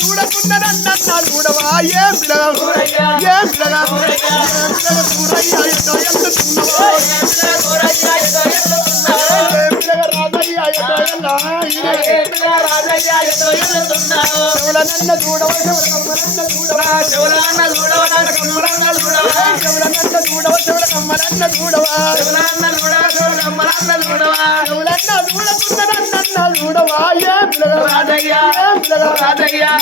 చూడకుండా చూడవా ఏం పిల్లగా ఏం పిల్లగా నన్న చూడవ చూడవా ఏం పిల్లగా రాజయ్యా రాజయ్యా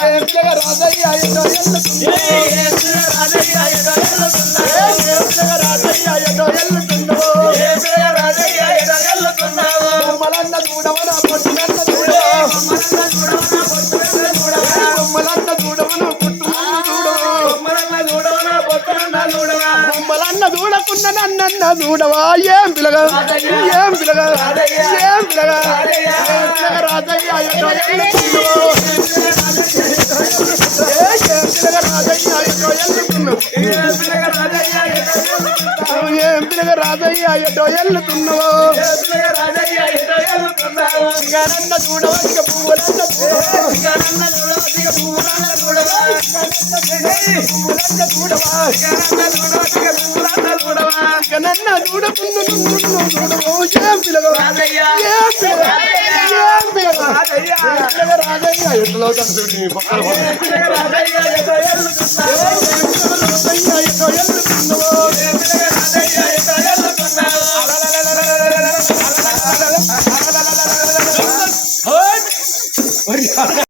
మలన్న చూడవన పొట్టునన్న చూడవన మలన్న చూడకుండా నన్న చూడవా ఏం పిల్లగా ఏం పిల్లగా ఏం పిల్లగా రాజయ్యా ఏం పిల్లగా రాజయ్యా ఎటో ఎల్లుతున్నావో నన్న చూడవచ్చుక పువ్వులన్న నన్న చూడకుండా చూడవో ఏం పిల్లగా ఏం పిల్లగా ఏం పిల్లగా రాజయ్యా ఎట్లో ఎల్లుతున్నావో